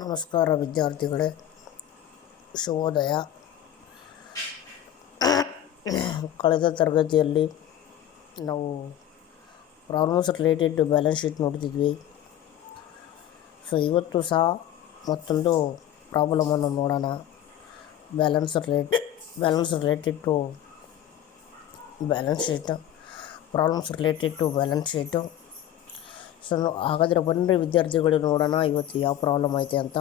ನಮಸ್ಕಾರ ವಿದ್ಯಾರ್ಥಿಗಳೇ, ಶುಭೋದಯ. ಕಳೆದ ತರಗತಿಯಲ್ಲಿ ನಾವು problems related to balance sheet ನೋಡ್ತಿದ್ವಿ. ಸೊ ಇವತ್ತು ಸಹ ಮತ್ತೊಂದು ಪ್ರಾಬ್ಲಮನ್ನು ನೋಡೋಣ. Balance related to balance sheet, problems related to balance sheet. So ಹಾಗಾದರೆ ಬನ್ನಿರಿ ವಿದ್ಯಾರ್ಥಿಗಳು, ನೋಡೋಣ ಇವತ್ತು ಯಾವ ಪ್ರಾಬ್ಲಮ್ ಐತೆ ಅಂತ.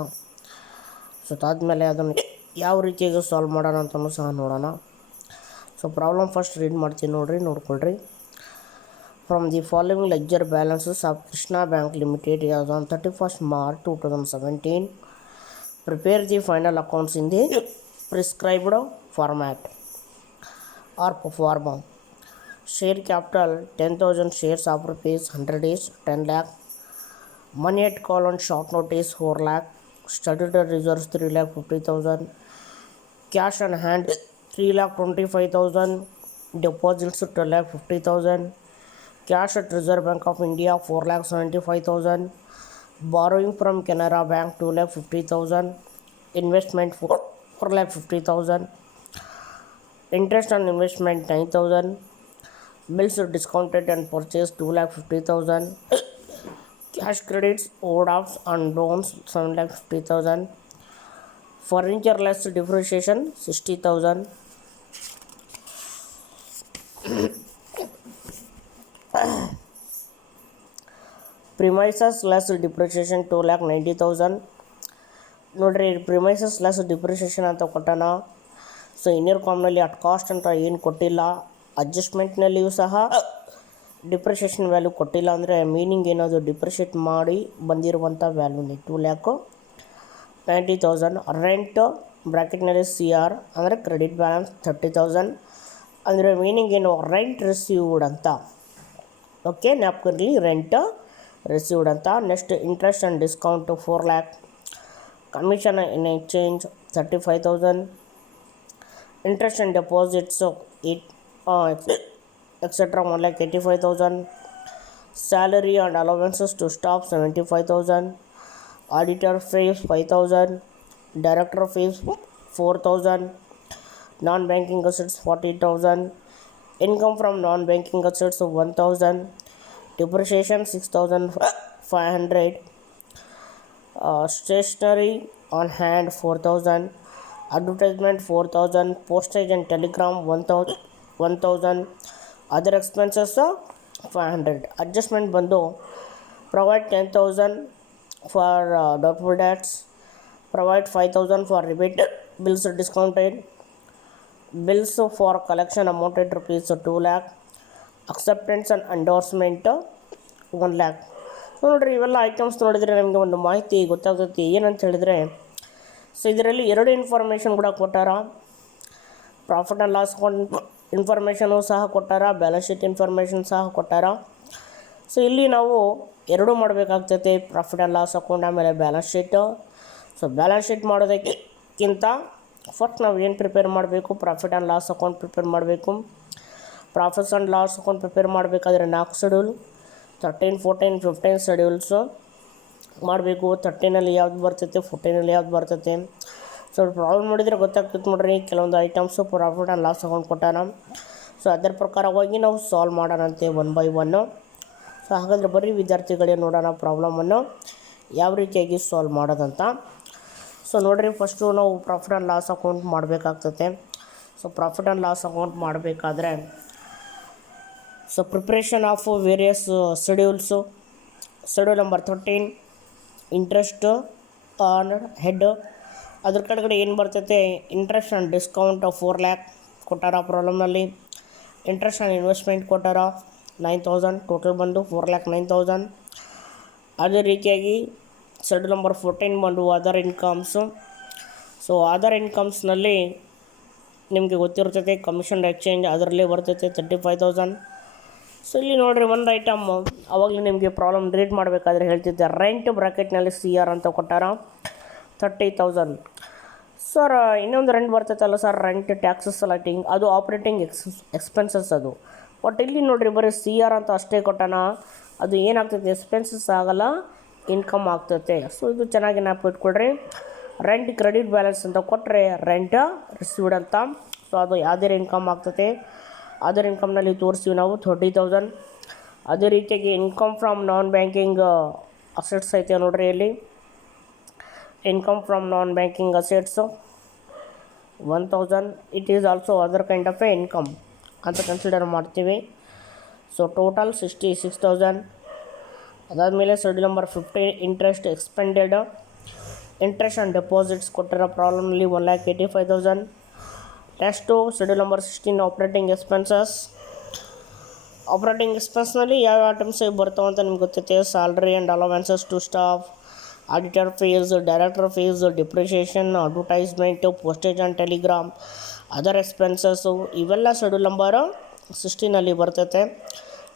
ಸೊ ಅದಾದಮೇಲೆ ಅದನ್ನು ಯಾವ ರೀತಿಯಾಗಿ ಸಾಲ್ವ್ ಮಾಡೋಣ ಅಂತಲೂ ಸಹ ನೋಡೋಣ. ಸೊ ಪ್ರಾಬ್ಲಮ್ ಫಸ್ಟ್ ರೀಡ್ ಮಾಡ್ತೀನಿ, ನೋಡ್ಕೊಳ್ರಿ. From the following ledger balances of Krishna bank limited as on 31st March 2017, prepare the final accounts in the prescribed format or form. Share capital 10,000 shares of rupees 100 is 10 lakh. Money at call on short notice 4 lakh. Statutory reserves 3,50,000. Cash on hand 3,25,000. Deposits 12,50,000. Cash at Reserve Bank of India 4,75,000. Borrowing from Canara Bank 2,50,000. Investment 4,50,000. Interest on investment 9,000. Bills discounted and purchased 2,50,000. Cash credits, overdrafts and loans 7,50,000. Furniture less depreciation 60,000. Premises less depreciation 2,90,000. ನೋಡ್ರಿ, premises less depreciation ಅಂತ ಕೊಟ್ಟಾನ. So inner ಕಾಮ್ನಲ್ಲಿ at cost ಅಂತ ಏನು ಕೊಟ್ಟಿಲ್ಲ. ಅಡ್ಜಸ್ಟ್ಮೆಂಟ್ನಲ್ಲಿಯೂ ಸಹ depreciation value ಕೊಟ್ಟಿಲ್ಲ. ಅಂದರೆ meaning ಏನದು, ಡಿಪ್ರಿಷಿಯೇಟ್ ಮಾಡಿ ಬಂದಿರುವಂಥ ವ್ಯಾಲ್ಯೂನೇ 2,90,000. ರೆಂಟ್ ಬ್ರ್ಯಾಕೆಟ್ನಲ್ಲಿ CR ಅಂದರೆ ಕ್ರೆಡಿಟ್ ಬ್ಯಾಲೆನ್ಸ್ 30,000. ಅಂದರೆ ಮೀನಿಂಗ್ ಏನು, ರೆಂಟ್ ರಿಸೀವ್ಡ್ ಅಂತ. ಓಕೆ, ಜ್ಞಾಪಕದಲ್ಲಿ ರೆಂಟ್ ರಿಸೀವ್ಡ್ ಅಂತ. Next interest and discount 4 lakh. Commission in exchange 35,000. Interest and deposits etc. 1,85,000. Salary and allowances to staff 75,000. Auditor fees 5,000. Director fees 4,000. Non-banking assets 40,000. Income from non-banking assets 1,000. Depreciation 6,500. Stationery on hand 4,000. Advertisement 4,000. Postage and telegram 1,000. Other expenses 500. Adjustment ಬಂದು provide 10,000 for doubtful debts. Provide 5,000 for rebate bills discounted. Bills for collection amounted rupees 2 lakh. Acceptance and endorsement 1 lakh. ನೋಡಿರಿ, ಇವೆಲ್ಲ items ನೋಡಿದರೆ ನಮಗೆ ಒಂದು ಮಾಹಿತಿ ಗೊತ್ತಾಗ್ತೈತಿ. ಏನಂತ ಹೇಳಿದರೆ, so ಇದರಲ್ಲಿ ಎರಡು ಇನ್ಫಾರ್ಮೇಷನ್ ಕೂಡ ಕೊಟ್ಟಾರ. Profit and loss account information ಸಹ ಕೊಟ್ಟಾರ, ಬ್ಯಾಲೆನ್ಸ್ ಶೀಟ್ ಇನ್ಫಾರ್ಮೇಷನ್ ಸಹ ಕೊಟ್ಟಾರ. ಸೊ ಇಲ್ಲಿ ನಾವು ಎರಡೂ ಮಾಡಬೇಕಾಗ್ತೈತೆ, ಪ್ರಾಫಿಟ್ ಆ್ಯಂಡ್ ಲಾಸ್ ಅಕೌಂಟ್ ಆಮೇಲೆ balance sheet. So balance sheet ಮಾಡೋದಕ್ಕಿಂತ ಫಸ್ಟ್ ನಾವು ಏನು ಪ್ರಿಪೇರ್ ಮಾಡಬೇಕು, profit and loss account prepare ಮಾಡಬೇಕು. Profits and loss account prepare ಮಾಡಬೇಕಾದ್ರೆ 4 ಶೆಡ್ಯೂಲ್ 13, 14, 15 ಶೆಡ್ಯೂಲ್ಸು ಮಾಡಬೇಕು. 13ನಲ್ಲಿ ಯಾವ್ದು ಬರ್ತೈತೆ, 14ನಲ್ಲಿ ಯಾವ್ದು ಬರ್ತೈತೆ. ಸೊ ಪ್ರಾಬ್ಲಮ್ ನೋಡಿದರೆ ಗೊತ್ತಾಗ್ತೈತೆ ನೋಡ್ರಿ. ಕೆಲವೊಂದು items profit and loss account ಕೊಟ್ಟಾನ. ಸೊ ಅದರ ಪ್ರಕಾರವಾಗಿ ನಾವು ಸಾಲ್ವ್ ಮಾಡೋಣಂತೆ 1 by 1. ಸೊ ಹಾಗಾದರೆ ಬರೀ ವಿದ್ಯಾರ್ಥಿಗಳೇ ನೋಡೋಣ ಪ್ರಾಬ್ಲಮನ್ನು ಯಾವ ರೀತಿಯಾಗಿ ಸಾಲ್ವ್ ಮಾಡೋದಂತ. ಸೊ ನೋಡಿರಿ, ಫಸ್ಟು ನಾವು ಪ್ರಾಫಿಟ್ ಆ್ಯಂಡ್ ಲಾಸ್ ಅಕೌಂಟ್ ಮಾಡಬೇಕಾಗ್ತೈತೆ. So profit and loss account ಮಾಡಬೇಕಾದ್ರೆ so preparation of various schedules. Schedule number 13 interest on head. ಅದ್ರ ಕೆಳಗಡೆ ಏನು ಬರ್ತೈತೆ, ಇಂಟ್ರೆಸ್ಟ್ ಆ್ಯಂಡ್ ಡಿಸ್ಕೌಂಟ್ 4 lakh ಕೊಟ್ಟಾರ ಪ್ರಾಬ್ಲಮ್ನಲ್ಲಿ. ಇಂಟ್ರೆಸ್ಟ್ ಆ್ಯಂಡ್ ಇನ್ವೆಸ್ಟ್ಮೆಂಟ್ ಕೊಟ್ಟಾರ 9,000. ಟೋಟಲ್ ಬಂದು 4,09,000. ಅದೇ ರೀತಿಯಾಗಿ ಶೆಡ್ಯೂಲ್ ನಂಬರ್ 14 ಬಂದು ಅದರ್ ಇನ್ಕಮ್ಸು. ಸೊ ಅದರ್ ಇನ್ಕಮ್ಸ್ನಲ್ಲಿ ನಿಮಗೆ ಗೊತ್ತಿರ್ತೈತೆ ಕಮಿಷನ್ ಎಕ್ಸ್ಚೇಂಜ್ ಅದರಲ್ಲೇ ಬರ್ತೈತೆ 35,000. ಸೊ ಇಲ್ಲಿ ನೋಡಿರಿ ಒಂದು ಐಟಮ್ ಅವಾಗಲೇ ನಿಮಗೆ ಪ್ರಾಬ್ಲಮ್ ರೀಡ್ ಮಾಡಬೇಕಾದ್ರೆ ಹೇಳ್ತಿದ್ದೆ, ರೆಂಟ್ ಬ್ರ್ಯಾಕೆಟ್ನಲ್ಲಿ CR ಅಂತ ಕೊಟ್ಟಾರ 30,000. ಸರ್ ಇನ್ನೊಂದು ರೆಂಟ್ ಬರ್ತೈತಲ್ಲ ಸರ್, ರೆಂಟ್ ಟ್ಯಾಕ್ಸಸ್ ಲೈಟಿಂಗ್, ಅದು ಆಪ್ರೇಟಿಂಗ್ ಎಕ್ಸ್ಪೆನ್ಸಸ್ ಅದು. ಬಟ್ ಇಲ್ಲಿ ನೋಡಿರಿ ಬರೀ CR ಅಂತ ಅಷ್ಟೇ ಕೊಟ್ಟಾನ. ಅದು ಏನಾಗ್ತೈತೆ, ಎಕ್ಸ್ಪೆನ್ಸಸ್ ಆಗಲ್ಲ, ಇನ್ಕಮ್ ಆಗ್ತೈತೆ. ಸೊ ಇದು ಚೆನ್ನಾಗಿ ನೆನಪಿಟ್ಕೊಳ್ರಿ. ರೆಂಟ್ ಕ್ರೆಡಿಟ್ ಬ್ಯಾಲೆನ್ಸ್ ಅಂತ ಕೊಟ್ಟರೆ ರೆಂಟ್ ರಿಸೀವ್ಡ್ ಅಂತ. ಸೊ ಅದು ಯಾವುದೇ ಇನ್ಕಮ್ ಆಗ್ತೈತೆ. ಅದರ್ ಇನ್ಕಮ್ನಲ್ಲಿ ತೋರಿಸ್ತೀವಿ ನಾವು 30,000. ಅದೇ ರೀತಿಯಾಗಿ income from non banking assets ಐತೆ ನೋಡ್ರಿ. ಇಲ್ಲಿ income from non banking assets 1,000. It is also other kind of a income ಅಂತ ಕನ್ಸಿಡರ್ ಮಾಡ್ತೀವಿ. So total 66,000. ಅದಾದಮೇಲೆ schedule number 15 interest expended. Interest and deposits ಕೊಟ್ಟಿರೋ ಪ್ರಾಬ್ಲಮ್ನಲ್ಲಿ 1,85,000. Next schedule number 16 operating expenses. Operating ಎಕ್ಸ್ಪೆನ್ಸ್ನಲ್ಲಿ ಯಾವ ಐಟಮ್ಸ್ ಬರ್ತಾವೆ ಅಂತ ನಿಮ್ಗೆ ಗೊತ್ತೈತೆ. Salary and allowances to staff, auditor fees, director fees, depreciation, advertisement, postage and Telegram, other expenses ಇವೆಲ್ಲ ಶೆಡ್ಯೂಲ್ ನಂಬರ್ 16 ಬರ್ತೈತೆ.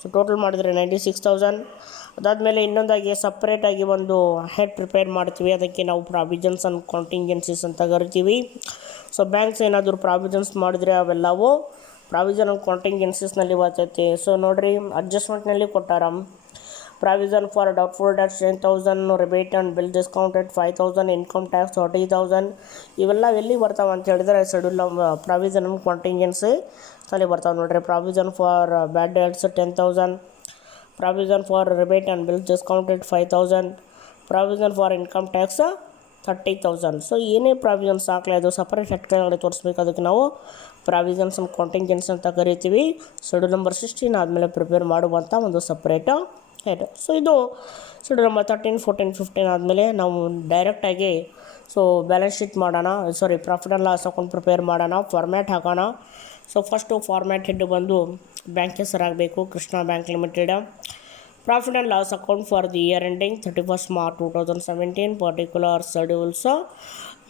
ಸೊ ಟೋಟಲ್ ಮಾಡಿದರೆ 96,000. ಅದಾದಮೇಲೆ ಇನ್ನೊಂದಾಗಿ ಸಪ್ರೇಟಾಗಿ ಒಂದು ಹೆಡ್ ಪ್ರಿಪೇರ್ ಮಾಡ್ತೀವಿ. ಅದಕ್ಕೆ ನಾವು ಪ್ರಾವಿಷನ್ಸ್ ಆ್ಯಂಡ್ ಕಾಂಟಿಂಜೆನ್ಸೀಸ್ ಅಂತ ಕರಿತೀವಿ. ಸೊ ಬ್ಯಾಂಕ್ಸ್ ಏನಾದರೂ ಪ್ರಾವಿಷನ್ಸ್ ಮಾಡಿದರೆ ಅವೆಲ್ಲವೂ ಪ್ರಾವಿಷನ್ ಆ್ಯಂಡ್ ಕಾಂಟಿಂಜೆನ್ಸೀಸ್ನಲ್ಲಿ ಬರ್ತೈತೆ. ಸೊ ನೋಡಿರಿ, ಅಡ್ಜಸ್ಟ್ಮೆಂಟ್ನಲ್ಲಿ ಕೊಟ್ಟಾರ. Provision for doubtful debts 10,000, rebate and bill discounted 5,000, income tax 30,000. ಇವೆಲ್ಲ ಎಲ್ಲಿ ಬರ್ತಾವೆ ಅಂತ ಹೇಳಿದ್ರೆ ಶೆಡ್ಯೂಲ್ ಪ್ರಾವಿಷನ್ ಆ್ಯಂಡ್ ಕಾಂಟಿಂಜೆನ್ಸಿ ಅಲ್ಲಿ ಬರ್ತಾವೆ ನೋಡಿರಿ. Provision for bad debts 10,000, provision for rebate and bill discounted 5,000, provision for income tax 30,000. So ಏನೇ ಪ್ರಾವಿಷನ್ಸ್ ಹಾಕಲಿ ಅದು ಸಪ್ರೇಟ್ ಹೆಡ್ ಕೆಳಗಡೆ ತೋರಿಸ್ಬೇಕು. ಅದಕ್ಕೆ ನಾವು ಪ್ರಾವಿಷನ್ಸ್ ಆ್ಯಂಡ್ ಕಾಂಟಿಂಜೆನ್ಸಿ ಅಂತ ಕರಿತೀವಿ. ಶೆಡ್ಯೂಲ್ ನಂಬರ್ 16 ಆದಮೇಲೆ ಪ್ರಿಪೇರ್ ಮಾಡುವಂಥ ಒಂದು ಸಪ್ರೇಟ್ ಹೆಡ್. ಸೊ ಇದು ಶೆಡ್ಯೂಲ್ ನಂಬರ್ 13, 14, 15 ಆದಮೇಲೆ ನಾವು ಡೈರೆಕ್ಟಾಗಿ ಬ್ಯಾಲೆನ್ಸ್ ಶೀಟ್ ಮಾಡೋಣ. Profit and loss account prepare ಮಾಡೋಣ, ಫಾರ್ಮ್ಯಾಟ್ ಹಾಕೋಣ. ಸೊ ಫಸ್ಟು ಫಾರ್ಮ್ಯಾಟ್ ಹೆಡ್ ಬಂದು ಬ್ಯಾಂಕ್ ಹೆಸರಾಗಬೇಕು, Krishna bank limited. Profit and loss account for the year ending 31st March 2017. Particular schedules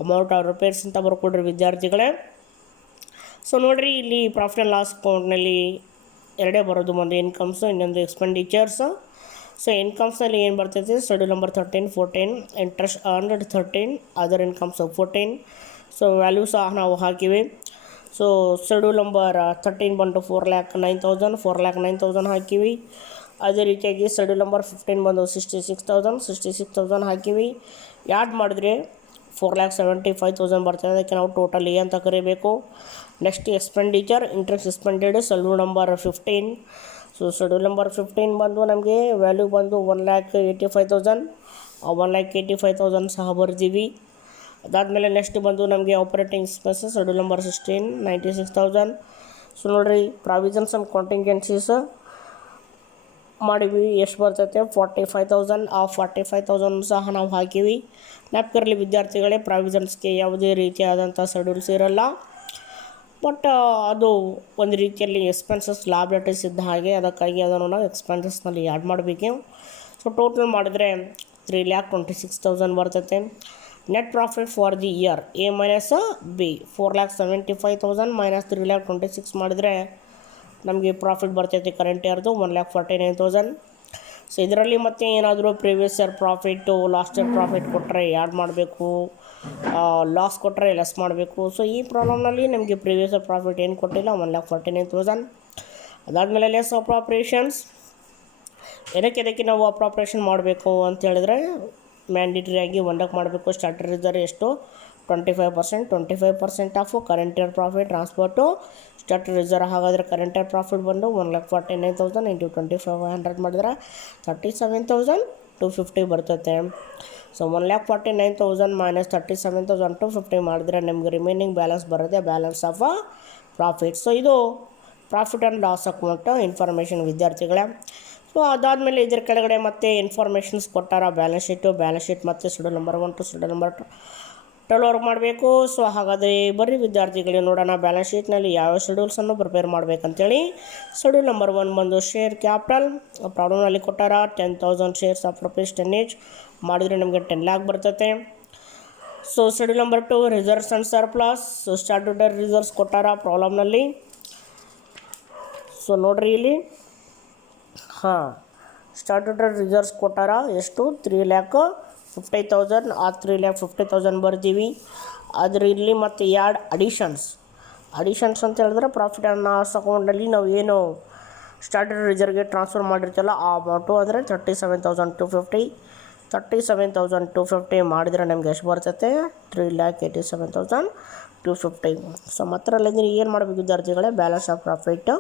amount of repairs ಅಂತ ಬರ್ಕೊಡ್ರಿ ವಿದ್ಯಾರ್ಥಿಗಳೇ. ಸೊ ನೋಡಿರಿ, ಇಲ್ಲಿ ಪ್ರಾಫಿಟ್ ಆ್ಯಂಡ್ ಲಾಸ್ ಅಕೌಂಟ್ನಲ್ಲಿ ಎರಡೇ ಬರೋದು, ಒಂದು ಇನ್ಕಮ್ಸು, ಇನ್ನೊಂದು ಎಕ್ಸ್ಪೆಂಡಿಚರ್ಸು. ಸೊ ಇನ್ಕಮ್ಸ್ನಲ್ಲಿ ಏನು ಬರ್ತೈತೆ, schedule number 13, 14, interest earned 13, other incomes 14. So value ಸಹ ನಾವು ಹಾಕಿವಿ. ಸೊ ಶೆಡ್ಯೂಲ್ ನಂಬರ್ 13 ಬಂದು 4,09,000, 4,09,000 ಹಾಕಿವಿ. ಅದೇ ರೀತಿಯಾಗಿ ಶೆಡ್ಯೂಲ್ ನಂಬರ್ 15 ಬಂದು 66,000, 66,000 ಹಾಕಿವಿ. ಆ್ಯಡ್ ಮಾಡಿದ್ರೆ 4,75,000 ಬರ್ತದೆ. ಅದಕ್ಕೆ ನಾವು ಟೋಟಲ್ ಎ ಅಂತ ಕರಿಬೇಕು. Next expenditure, interest expanded, schedule number 15. So schedule number 15 ಬಂದು ನಮಗೆ ವ್ಯಾಲ್ಯೂ ಬಂದು 1,85,000, 1,85,000 ಸಹ ಬರ್ತೀವಿ. ಅದಾದಮೇಲೆ ನೆಕ್ಸ್ಟ್ ಬಂದು ನಮಗೆ operating expenses schedule number 16, 96,000. So ನೋಡಿರಿ, ಪ್ರಾವಿಷನ್ಸ್ ಆ್ಯಂಡ್ ಕಾಂಟಿಂಜೆನ್ಸೀಸ್ ಮಾಡಿವಿ. ಎಷ್ಟು ಬರ್ತೈತೆ 45,000. ಆ 45,000 ಸಹ ನಾವು ಹಾಕಿವಿ. ಜ್ಞಾಪಕರಲ್ಲಿ ವಿದ್ಯಾರ್ಥಿಗಳೇ, ಪ್ರಾವಿಷನ್ಸ್ಗೆ ಯಾವುದೇ ರೀತಿಯಾದಂಥ ಶೆಡ್ಯೂಲ್ಸ್ ಇರಲ್ಲ. ಬಟ್ ಅದು ಒಂದು ರೀತಿಯಲ್ಲಿ ಎಕ್ಸ್ಪೆನ್ಸಸ್ ಲಾಬಿಲಿಟೀಸ್ ಇದ್ದ ಹಾಗೆ, ಅದಕ್ಕಾಗಿ ಅದನ್ನು ನಾವು ಎಕ್ಸ್ಪೆನ್ಸಸ್ನಲ್ಲಿ ಆ್ಯಡ್ ಮಾಡಬೇಕು. ಸೊ ಟೋಟಲ್ ಮಾಡಿದ್ರೆ 3,26,000 ಬರ್ತೈತೆ. Net profit for the here A minus B 4,75,000 minus 3,26,000 ಮಾಡಿದರೆ ನಮಗೆ ಪ್ರಾಫಿಟ್ ಬರ್ತೈತೆ ಕರೆಂಟ್ ಇಯರ್ದು 1,49,000. ಸೊ ಇದರಲ್ಲಿ ಮತ್ತೆ ಏನಾದರೂ previous year profit, last year profit ಕೊಟ್ಟರೆ ಆ್ಯಡ್ ಮಾಡಬೇಕು, ಲಾಸ್ ಕೊಟ್ಟರೆ ಲೆಸ್ ಮಾಡಬೇಕು. ಸೊ ಈ ಪ್ರಾಬ್ಲಮ್ನಲ್ಲಿ ನಮಗೆ ಪ್ರೀವಿಯಸ್ ಇಯರ್ ಪ್ರಾಫಿಟ್ ಏನು ಕೊಟ್ಟಿಲ್ಲ, 1,49,000. ಅದಾದಮೇಲೆ ಲೆಸ್ ಅಪ್ರಾಪ್ರಿಯೇಷನ್ಸ್. ಎದಕ್ಕೆ ನಾವು ಅಪ್ರಾಪ್ರಿಯೇಷನ್ ಮಾಡಬೇಕು ಅಂತ ಹೇಳಿದ್ರೆ ಮ್ಯಾಂಡೇಟ್ರಿಯಾಗಿ ಒಂದಕ್ಕೆ ಮಾಡಬೇಕು. ಸ್ಟಾರ್ಟರ್ ರಿಸರ್ವ್ ಎಷ್ಟು 25%, 25% of current year profit transfer to starter reserve. ಹಾಗಾದರೆ ಕರೆಂಟ್ ಇಯರ್ ಪ್ರಾಫಿಟ್ ಬಂದು 1,49,000 ಇಂಟು 2500 ಮಾಡಿದ್ರೆ 37,250 ಬರ್ತೈತೆ. ಸೊ 1,49,000 ಮೈನಸ್ 37,250 ಮಾಡಿದ್ರೆ ನಮಗೆ ರಿಮೈನಿಂಗ್ ಬ್ಯಾಲೆನ್ಸ್ ಬರುತ್ತೆ, ಬ್ಯಾಲೆನ್ಸ್ ಆಫ್ ಪ್ರಾಫಿಟ್. ಸೊ ಇದು profit and loss account information ವಿದ್ಯಾರ್ಥಿಗಳೇ. ಸೊ ಅದಾದಮೇಲೆ ಇದ್ರ ಕೆಳಗಡೆ ಮತ್ತೆ ಇನ್ಫಾರ್ಮೇಷನ್ಸ್ ಕೊಟ್ಟಾರ. ಬ್ಯಾಲೆನ್ಸ್ ಶೀಟ್ ಮತ್ತು schedule number 1 to schedule number 12 work ಮಾಡಬೇಕು. ಸೊ ಹಾಗಾದರೆ ಬರ್ರಿ ವಿದ್ಯಾರ್ಥಿಗಳಿಗೆ ನೋಡೋಣ ಬ್ಯಾಲೆನ್ಸ್ ಶೀಟ್ನಲ್ಲಿ ಯಾವ ಶೆಡ್ಯೂಲ್ಸನ್ನು ಪ್ರಿಪೇರ್ ಮಾಡಬೇಕಂತೇಳಿ. ಶೆಡ್ಯೂಲ್ ನಂಬರ್ 1 ಬಂದು ಶೇರ್ ಕ್ಯಾಪಿಟಲ್. ಪ್ರಾಬ್ಲಮ್ನಲ್ಲಿ ಕೊಟ್ಟಾರ 10,000 ಶೇರ್ಸ್ ಆಫ್ ರುಪೀಸ್ 10 each ಮಾಡಿದರೆ ನಮಗೆ 10 lakh ಬರ್ತೈತೆ. So schedule number 2 reserves and surplus. So statutory reserves ಕೊಟ್ಟಾರ ಪ್ರಾಬ್ಲಮ್ನಲ್ಲಿ. ಸೊ ನೋಡ್ರಿ ಇಲ್ಲಿ ಸ್ಟ್ಯಾಟ್ಯೂಟರಿ ರಿಸರ್ವ್ಸ್ ಕೊಟ್ಟಾರ ಎಷ್ಟು 3,50,000. ಆ 3,50,000 ಬರ್ತೀವಿ. ಆದರೆ ಇಲ್ಲಿ ಮತ್ತು ಎರಡು ಅಡಿಷನ್ಸ್ ಅಂತ ಹೇಳಿದ್ರೆ ಪ್ರಾಫಿಟ್ ಆ್ಯಂಡ್ ಲಾಸ್ ಅಕೌಂಟಲ್ಲಿ ನಾವು ಏನು ಸ್ಟ್ಯಾಟ್ಯೂಟರಿ ರಿಸರ್ವ್ಗೆ ಟ್ರಾನ್ಸ್ಫರ್ ಮಾಡಿರ್ತೀವಲ್ಲ ಆ ಅಮೌಂಟು ಅಂದರೆ 37,250. 37,250 ಮಾಡಿದರೆ ನಮ್ಗೆ ಎಷ್ಟು ಬರ್ತೈತೆ 3,87,250. ಸೊ ಮತ್ತರಲ್ಲಿ ಏನು ಮಾಡಬೇಕು ವಿದ್ಯಾರ್ಥಿಗಳೇ, ಬ್ಯಾಲೆನ್ಸ್ ಆಫ್ ಪ್ರಾಫಿಟ್.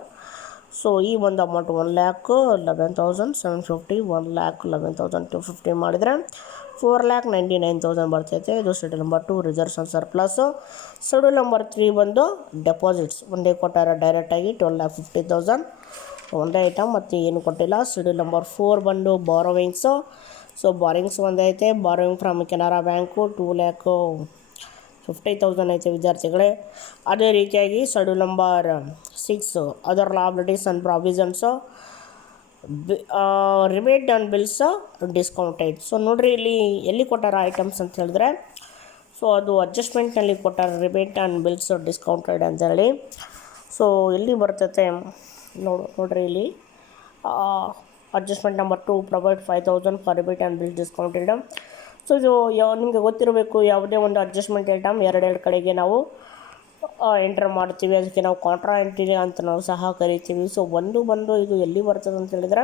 ಸೊ ಈ ಒಂದು ಅಮೌಂಟ್ 1,11,750, 1,11,250 ಮಾಡಿದರೆ 4,99,000 ಬರ್ತೈತೆ. ಇದು schedule number 2 reserves and surplus. Schedule number 3 ಬಂದು ಡೆಪಾಸಿಟ್ಸ್ ಒಂದೇ ಕೊಟ್ಟಾರ ಡೈರೆಕ್ಟಾಗಿ 12,50,000 ಒಂದೇ ಐಟಮ್, ಮತ್ತು ಏನು ಕೊಟ್ಟಿಲ್ಲ. ಶೆಡ್ಯೂಲ್ ನಂಬರ್ 4 ಬಂದು ಬಾರೋವಿಂಗ್ಸು. ಸೊ ಬಾರೋವಿಂಗ್ಸ್ ಒಂದೇ ಐತೆ. ಬಾರೋವಿಂಗ್ ಫ್ರಮ್ ಕೆನರಾ ಬ್ಯಾಂಕು 2,50,000 ಐತೆ ವಿದ್ಯಾರ್ಥಿಗಳೇ. ಅದೇ ರೀತಿಯಾಗಿ schedule number 6 other liabilities and provisions, rebate and bills discounted. So ನೋಡಿರಿ ಇಲ್ಲಿ ಎಲ್ಲಿ ಕೊಟ್ಟಾರ ಐಟಮ್ಸ್ ಅಂತ ಹೇಳಿದ್ರೆ, ಸೊ ಅದು ಅಡ್ಜಸ್ಟ್ಮೆಂಟ್ನಲ್ಲಿ ಕೊಟ್ಟಾರ ರಿಬೇಟ್ ಆ್ಯಂಡ್ ಬಿಲ್ಸ್ ಡಿಸ್ಕೌಂಟೆಡ್ ಅಂತೇಳಿ. ಸೊ ಎಲ್ಲಿ ಬರ್ತೈತೆ ನೋಡಿರಿ ಇಲ್ಲಿ adjustment number 2 provide 5,000 for rebate and bills discounted. So ಇದು ನಿಮಗೆ ಗೊತ್ತಿರಬೇಕು, ಯಾವುದೇ ಒಂದು ಅಡ್ಜಸ್ಟ್ಮೆಂಟ್ ಐಟಮ್ ಎರಡು ಕಡೆಗೆ ನಾವು ಎಂಟರ್ ಮಾಡ್ತೀವಿ, ಅದಕ್ಕೆ ನಾವು ಕಾಂಟ್ರಾ ಎಂಟ್ರಿ ಅಂತ ನಾವು ಸಹ ಕರಿತೀವಿ. ಸೊ ಬಂದು ಇದು ಎಲ್ಲಿ ಬರ್ತದೆ ಅಂತ ಹೇಳಿದ್ರೆ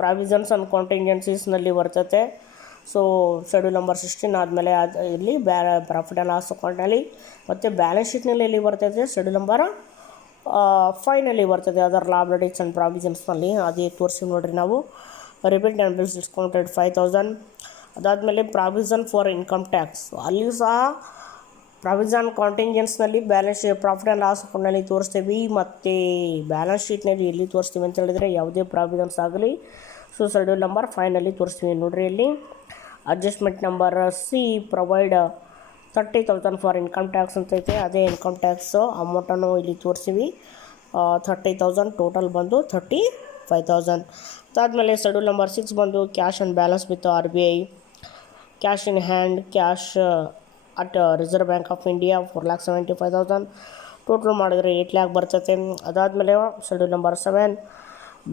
ಪ್ರಾವಿಷನ್ಸ್ ಆ್ಯಂಡ್ ಕಾಂಟಿಂಜೆನ್ಸೀಸ್ನಲ್ಲಿ ಬರ್ತದೆ. ಸೊ ಶೆಡ್ಯೂಲ್ ನಂಬರ್ 16 ಆದಮೇಲೆ ಇಲ್ಲಿ ಪ್ರಾಫಿಟ್ ಆ್ಯಂಡ್ ಲಾಸ್ ಅಕೌಂಟ್ನಲ್ಲಿ, ಮತ್ತು ಬ್ಯಾಲೆನ್ಸ್ ಶೀಟ್ನಲ್ಲಿ ಎಲ್ಲಿ ಬರ್ತೈತೆ ಶೆಡ್ಯೂಲ್ ನಂಬರ್ 5ನಲ್ಲಿ ಬರ್ತದೆ ಅದರ್ ಲಯಬಿಲಿಟೀಸ್ ಆ್ಯಂಡ್ ಪ್ರಾವಿಷನ್ಸ್ನಲ್ಲಿ. ಅದೇ ತೋರಿಸಿ ನೋಡಿರಿ ನಾವು ರಿಬೇಟ್ ಆ್ಯಂಡ್ ಬಿಲ್ಸ್ ಡಿಸ್ಕೌಂಟೆಡ್ 5,000. ಅದಾದಮೇಲೆ ಪ್ರಾವಿಷನ್ ಫಾರ್ ಇನ್ಕಮ್ ಟ್ಯಾಕ್ಸ್, ಅಲ್ಲಿಯೂ ಸಹ ಪ್ರಾವಿಷನ್ ಕಾಂಟಿಂಜೆನ್ಸ್ನಲ್ಲಿ ಬ್ಯಾಲೆನ್ಸ್ ಪ್ರಾಫಿಟ್ ಆ್ಯಂಡ್ ಲಾಸ್ ಅಕೌಂಟ್ನಲ್ಲಿ ತೋರಿಸ್ತೀವಿ, ಮತ್ತು ಬ್ಯಾಲೆನ್ಸ್ ಶೀಟ್ನಲ್ಲಿ ಎಲ್ಲಿ ತೋರಿಸ್ತೀವಿ ಅಂತ ಹೇಳಿದರೆ ಯಾವುದೇ ಪ್ರಾವಿಷನ್ಸ್ ಆಗಲಿ ಸೊ ಶೆಡ್ಯೂಲ್ ನಂಬರ್ 5ನಲ್ಲಿ ತೋರಿಸ್ತೀವಿ. ನೋಡಿರಿ ಇಲ್ಲಿ adjustment number C provide 30,000 for income tax ಅಂತೈತೆ. ಅದೇ ಇನ್ಕಮ್ ಟ್ಯಾಕ್ಸು ಅಮೌಂಟನ್ನು ಇಲ್ಲಿ ತೋರಿಸ್ತೀವಿ 30,000, ಟೋಟಲ್ ಬಂದು 35,000. ಅದಾದಮೇಲೆ ಶೆಡ್ಯೂಲ್ ನಂಬರ್ 6 ಬಂದು cash and balance with RBI, cash in hand, cash at reserve bank of India 4,75,000, total ಮಾಡಿದರೆ 8 lakh ಬರ್ತೈತೆ. ಅದಾದಮೇಲೆ schedule number 7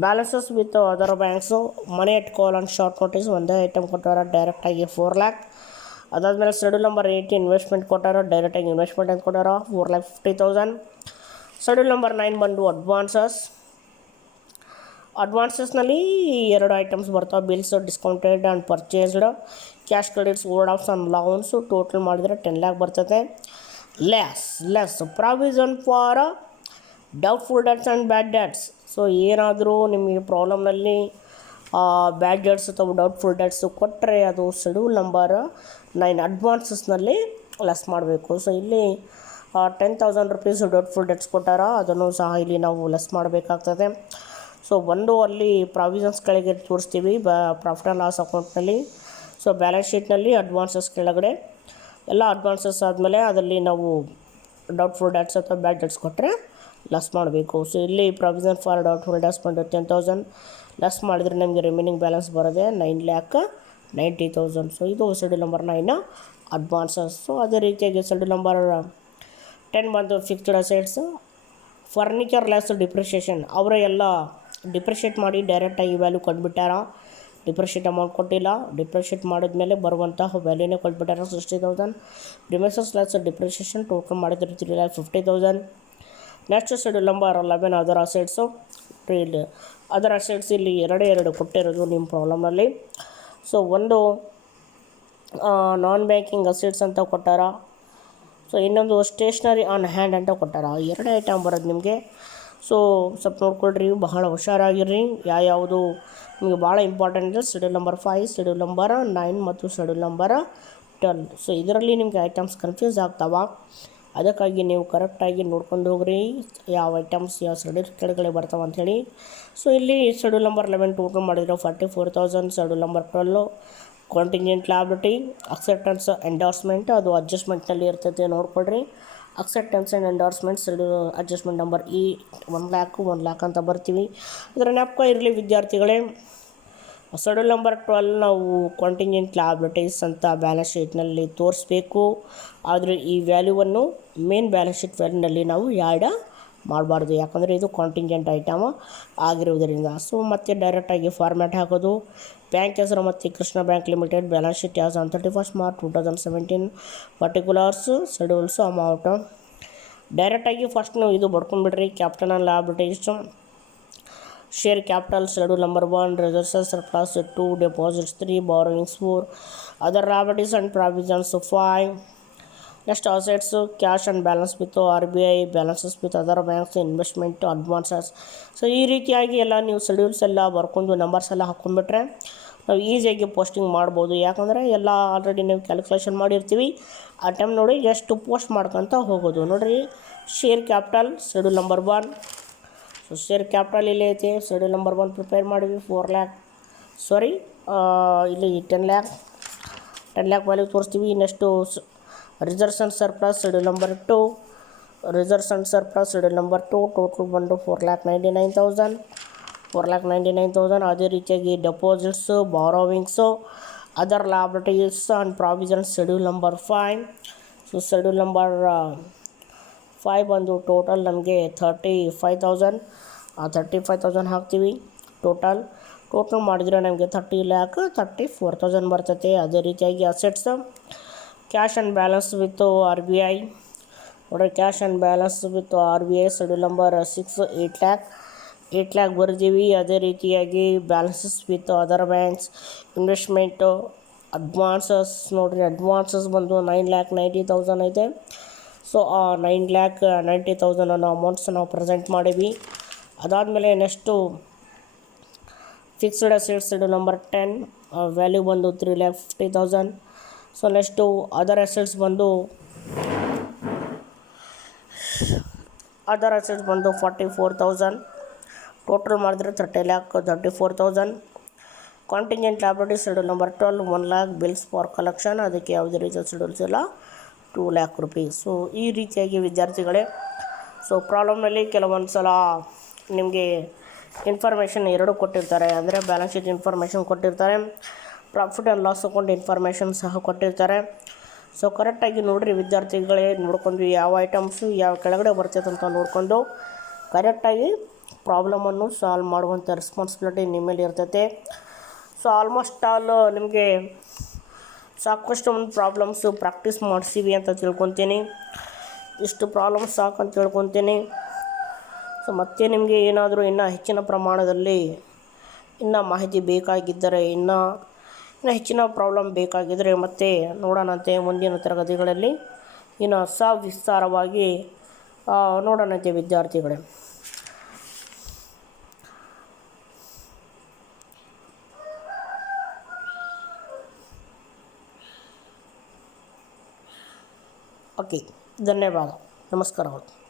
balances with other banks, money at call and short notice ಒಂದೇ item ಕೊಟ್ಟಾರ ಡೈರೆಕ್ಟಾಗಿ 4 lakh. ಅದಾದಮೇಲೆ schedule number 8 investment ಕೊಟ್ಟಾರ ಡೈರೆಕ್ಟಾಗಿ investment ಅಂತ ಕೊಟ್ಟಾರ 4,50,000. ಶೆಡ್ಯೂಲ್ ನಂಬರ್ 9 ಬಂದು ಅಡ್ವಾನ್ಸಸ್ನಲ್ಲಿ 2 ಐಟಮ್ಸ್ ಬರ್ತಾವೆ, bills discounted and purchased, cash credits old offs and loans, total ಮಾಡಿದರೆ 10 lakh ಬರ್ತದೆ. Less provision for doubtful debts and bad debts. So ಏನಾದರೂ ನಿಮಗೆ ಪ್ರಾಬ್ಲಮ್ನಲ್ಲಿ ಬ್ಯಾಡ್ ಡೆಟ್ಸ್ ಅಥವಾ ಡೌಟ್ಫುಲ್ ಡೆಟ್ಸು ಕೊಟ್ಟರೆ ಅದು ಶೆಡ್ಯೂಲ್ ನಂಬರ್ 9 ಅಡ್ವಾನ್ಸಸ್ನಲ್ಲಿ ಲೆಸ್ ಮಾಡಬೇಕು. ಸೊ ಇಲ್ಲಿ 10,000 rupees ಡೌಟ್ಫುಲ್ ಡೆಟ್ಸ್ ಕೊಟ್ಟಾರ, ಅದನ್ನು ಸಹ ಇಲ್ಲಿ ನಾವು ಲೆಸ್ ಮಾಡಬೇಕಾಗ್ತದೆ. ಸೊ ಅಲ್ಲಿ ಪ್ರಾವಿಷನ್ಸ್ಗಳಿಗೆ ತೋರಿಸ್ತೀವಿ ಪ್ರಾಫಿಟ್ ಆ್ಯಂಡ್ ಲಾಸ್ ಅಕೌಂಟ್ನಲ್ಲಿ. ಸೊ ಬ್ಯಾಲೆನ್ಸ್ ಶೀಟ್ನಲ್ಲಿ ಅಡ್ವಾನ್ಸಸ್ ಕೆಳಗಡೆ ಎಲ್ಲ ಅಡ್ವಾನ್ಸಸ್ ಆದಮೇಲೆ ಅದರಲ್ಲಿ ನಾವು ಡೌಟ್ಫುಲ್ ಡೆಟ್ಸ್ ಅಥವಾ ಬ್ಯಾಡ್ ಡೆಟ್ಸ್ ಕೊಟ್ಟರೆ ಲೆಸ್ ಮಾಡಬೇಕು. ಸೊ ಇಲ್ಲಿ ಪ್ರಾವಿಷನ್ ಫಾರ್ ಡೌಟ್ಫುಲ್ ಡೆಟ್ಸ್ ಬಂದು 10,000 ಲೆಸ್ ಮಾಡಿದರೆ ನಮಗೆ ರಿಮೈನಿಂಗ್ ಬ್ಯಾಲೆನ್ಸ್ ಬರೋದೆ 9,90,000. ಸೊ ಇದು ಶೆಡ್ಯೂಲ್ ನಂಬರ್ 9 ಅಡ್ವಾನ್ಸಸ್. ಸೊ ಅದೇ ರೀತಿಯಾಗಿ ಶೆಡ್ಯೂಲ್ ನಂಬರ್ 10 ಬಂದು fixed assets, furniture less depreciation. ಅವರೇ ಎಲ್ಲ ಡಿಪ್ರಿಷಿಯೇಟ್ ಮಾಡಿ ಡೈರೆಕ್ಟಾಗಿ ವ್ಯಾಲ್ಯೂ ಕೊಟ್ಬಿಟ್ಟಾರ, ಡಿಪ್ರಿಷಿಯೇಟ್ ಅಮೌಂಟ್ ಕೊಟ್ಟಿಲ್ಲ. ಡಿಪ್ರಿಷಿಯೇಟ್ ಮಾಡಿದ್ಮೇಲೆ ಬರುವಂತಹ ವ್ಯಾಲ್ಯೂನೇ ಕೊಟ್ಬಿಟ್ಟಾರ 60,000. ಪ್ರಿಮೈಸಸ್ ಲೆಸ್ ಡಿಪ್ರಿಷಿಯೇಷನ್ ಟೋಟಲ್ ಮಾಡಿದ್ರೆ 3,50,000. Next schedule number 11 other assets. ಇಲ್ಲಿ ಅದರ್ ಅಸೆಟ್ಸ್ ಇಲ್ಲಿ ಎರಡು ಕೊಟ್ಟಿರೋದು ನಿಮ್ಮ ಪ್ರಾಬ್ಲಮ್ನಲ್ಲಿ. ಸೊ ಒಂದು ನಾನ್ ಬ್ಯಾಂಕಿಂಗ್ ಅಸೆಟ್ಸ್ ಅಂತ ಕೊಟ್ಟಾರ, ಸೊ ಇನ್ನೊಂದು ಸ್ಟೇಷ್ನರಿ ಆನ್ ಹ್ಯಾಂಡ್ ಅಂತ ಕೊಟ್ಟಾರ. 2 ಐಟಮ್ ಬರೋದು ನಿಮಗೆ. ಸೊ ಸ್ವಲ್ಪ ನೋಡ್ಕೊಳ್ರಿ, ಬಹಳ ಹುಷಾರಾಗಿರ್ರಿ. ಯಾವುದು ನಿಮಗೆ ಭಾಳ ಇಂಪಾರ್ಟೆಂಟ್ ಇದೆ ಶೆಡ್ಯೂಲ್ ನಂಬರ್ 5, ಶೆಡ್ಯೂಲ್ ನಂಬರ್ 9 ಮತ್ತು ಶೆಡ್ಯೂಲ್ ನಂಬರ್ 12. ಸೊ ಇದರಲ್ಲಿ ನಿಮಗೆ ಐಟಮ್ಸ್ ಕನ್ಫ್ಯೂಸ್ ಆಗ್ತಾವ, ಅದಕ್ಕಾಗಿ ನೀವು ಕರೆಕ್ಟಾಗಿ ನೋಡ್ಕೊಂಡು ಹೋಗ್ರಿ ಯಾವ ಐಟಮ್ಸ್ ಯಾವ ಶೆಡ್ಯೂಲ್ ಕೆಳಗಡೆ ಬರ್ತಾವೆ ಅಂಥೇಳಿ. ಸೊ ಇಲ್ಲಿ ಶೆಡ್ಯೂಲ್ ನಂಬರ್ 11 ಟೋಟಲ್ ಮಾಡಿದ್ರೆ 44,000. Schedule number 12 contingent liability, acceptance endorsement, ಅದು ಅಡ್ಜಸ್ಟ್ಮೆಂಟ್ನಲ್ಲಿ ಇರ್ತೈತೆ ನೋಡ್ಕೊಳ್ರಿ. Acceptance and endorsement schedule adjustment number 1 lakh ಅಂತ ಬರ್ತೀವಿ. ಇದರ ಜ್ಞಾಪಕ ಇರಲಿ ವಿದ್ಯಾರ್ಥಿಗಳೇ. ಶೆಡ್ಯೂಲ್ ನಂಬರ್ 12 ನಾವು ಕಾಂಟಿಂಜೆಂಟ್ ಲಯಬಿಲಿಟೀಸ್ ಅಂತ ಬ್ಯಾಲೆನ್ಸ್ ಶೀಟ್ನಲ್ಲಿ ತೋರಿಸ್ಬೇಕು, ಆದರೆ ಈ ವ್ಯಾಲ್ಯೂವನ್ನು ಮೇನ್ ಬ್ಯಾಲೆನ್ಸ್ ಶೀಟ್ ವ್ಯಾಲ್ಯೂನಲ್ಲಿ ನಾವು ಆ್ಯಡ್ ಮಾಡಬಾರ್ದು, ಯಾಕಂದರೆ ಇದು ಕಾಂಟಿಂಜೆಂಟ್ ಐಟಮ್ ಆಗಿರುವುದರಿಂದ. ಸೊ ಮತ್ತೆ ಡೈರೆಕ್ಟಾಗಿ ಫಾರ್ಮ್ಯಾಟ್ ಹಾಕೋದು. ಬ್ಯಾಂಕ್ ಹೆಸರು ಮತ್ತು Krishna bank limited, balance sheet as on 31st March 2017, particulars, schedules, amount. ಡೈರೆಕ್ಟಾಗಿ ಫಸ್ಟ್ ನೀವು ಇದು ಬಡ್ಕೊಂಡ್ಬಿಡ್ರಿ, capital and liabilities. Share capital schedule number 1, reserves surplus 2, deposits 3, borrowings 4, other liabilities and provisions 5. Next assets cash and balance with RBI, balances with other banks, investment advances. So ಈ ರೀತಿಯಾಗಿ ಎಲ್ಲ ನೀವು schedules ಎಲ್ಲ ಬರ್ಕೊಂಡು numbers ಎಲ್ಲ ಹಾಕ್ಕೊಂಡ್ಬಿಟ್ರೆ ನಾವು ಈಸಿಯಾಗಿ posting ಮಾಡ್ಬೋದು. ಯಾಕಂದರೆ ಎಲ್ಲ ಆಲ್ರೆಡಿ ನೀವು ಕ್ಯಾಲ್ಕುಲೇಷನ್ ಮಾಡಿರ್ತೀವಿ. ಆ ಟೈಮ್ ನೋಡಿ ಎಷ್ಟು ಪೋಸ್ಟ್ ಮಾಡ್ಕೊತ ಹೋಗೋದು. ನೋಡಿರಿ, share capital schedule number 1. So share capital ಇಲ್ಲಿ ಐತಿ. ಶೆಡ್ಯೂಲ್ ನಂಬರ್ 1 ಪ್ರಿಪೇರ್ ಮಾಡಿವಿ. 4 ಲ್ಯಾಕ್ ಇಲ್ಲಿ 10 ಲ್ಯಾಕ್ ವ್ಯಾಲ್ಯೂ ತೋರಿಸ್ತೀವಿ. Next reserves and surplus schedule number 2. Reserves and surplus schedule number 2 total ಬಂದು 4,99,000. ಅದೇ ರೀತಿಯಾಗಿ deposits, borrowings, other liabilities and provisions schedule number 5. So schedule number 5 ಬಂದು total ನಮಗೆ 35,000. 35,000 ಹಾಕ್ತೀವಿ. ಟೋಟಲ್ ಮಾಡಿದರೆ ನಮಗೆ 30,34,000 ಬರ್ತೈತೆ. ಅದೇ ರೀತಿಯಾಗಿ assets cash and balance with RBI. ನೋಡಿರಿ, cash and balance with RBI schedule number 6 8 lakh ಬರ್ದೀವಿ. ಅದೇ ರೀತಿಯಾಗಿ balances with other banks, investment, advances. ನೋಡಿರಿ, ಅಡ್ವಾನ್ಸಸ್ ಬಂದು 9,90,000 ಐತೆ. ಸೊ ಆ 9,90,000 ಅನ್ನೋ ಅಮೌಂಟ್ಸ್ ನಾವು ಪ್ರೆಸೆಂಟ್ ಮಾಡೀವಿ. ಅದಾದಮೇಲೆ next fixed assets schedule number 10 value ಬಂದು 3,50,000. ಸೊ ನೆಕ್ಸ್ಟು ಅದರ್ ಅಸೆಟ್ಸ್ ಬಂದು 44,000. ಟೋಟಲ್ ಮಾಡಿದ್ರೆ 30,34,000. Contingent liabilities schedule number 12 1 lac bills for collection. ಅದಕ್ಕೆ ಯಾವುದೇ ರೀತಿಯ ಶೆಡ್ಯೂಲ್ಸ್ ಇಲ್ಲ. 2 ಲ್ಯಾಕ್ ರುಪೀಸ್. ಸೊ ಈ ರೀತಿಯಾಗಿ ವಿದ್ಯಾರ್ಥಿಗಳೇ, ಸೊ ಪ್ರಾಬ್ಲಮ್ನಲ್ಲಿ ಕೆಲವೊಂದು ಸಲ ನಿಮಗೆ ಇನ್ಫಾರ್ಮೇಷನ್ ಎರಡು ಕೊಟ್ಟಿರ್ತಾರೆ. ಅಂದರೆ ಬ್ಯಾಲೆನ್ಸ್ ಶೀಟ್ ಇನ್ಫಾರ್ಮೇಷನ್ ಕೊಟ್ಟಿರ್ತಾರೆ, profit and loss account information ಸಹ ಕೊಟ್ಟಿರ್ತಾರೆ. ಸೊ ಕರೆಕ್ಟಾಗಿ ನೋಡಿರಿ ವಿದ್ಯಾರ್ಥಿಗಳೇ, ನೋಡ್ಕೊಂಡು ಯಾವ ಐಟಮ್ಸು ಯಾವ ಕೆಳಗಡೆ ಬರ್ತೈತೆ ಅಂತ ನೋಡಿಕೊಂಡು ಕರೆಕ್ಟಾಗಿ ಪ್ರಾಬ್ಲಮನ್ನು ಸಾಲ್ವ್ ಮಾಡುವಂಥ ರೆಸ್ಪಾನ್ಸಿಬಿಲಿಟಿ ನಿಮ್ಮ ಮೇಲೆ ಇರ್ತೈತೆ. ಸೊ ಆಲ್ಮೋಸ್ಟ್ ಆಲ್ ನಿಮಗೆ ಸಾಕಷ್ಟು ಒಂದು ಪ್ರಾಬ್ಲಮ್ಸು ಪ್ರಾಕ್ಟೀಸ್ ಮಾಡಿಸೀವಿ ಅಂತ ತಿಳ್ಕೊತೀನಿ. ಇಷ್ಟು ಪ್ರಾಬ್ಲಮ್ಸ್ ಸಾಕಂತ ತಿಳ್ಕೊತೀನಿ. ಸೊ ಮತ್ತೆ ನಿಮಗೆ ಏನಾದರೂ ಇನ್ನೂ ಹೆಚ್ಚಿನ ಪ್ರಮಾಣದಲ್ಲಿ ಇನ್ನೂ ಮಾಹಿತಿ ಬೇಕಾಗಿದ್ದರೆ, ಇನ್ನೂ ಹೆಚ್ಚಿನ ಪ್ರಾಬ್ಲಮ್ ಬೇಕಾಗಿದ್ದರೆ ಮತ್ತೆ ನೋಡೋಣಂತೆ ಮುಂದಿನ ತರಗತಿಗಳಲ್ಲಿ ಇನ್ನು ಸವಿಸ್ತಾರವಾಗಿ ನೋಡೋಣಂತೆ ವಿದ್ಯಾರ್ಥಿಗಳೇ. ಓಕೆ, ಧನ್ಯವಾದ, ನಮಸ್ಕಾರಗಳು.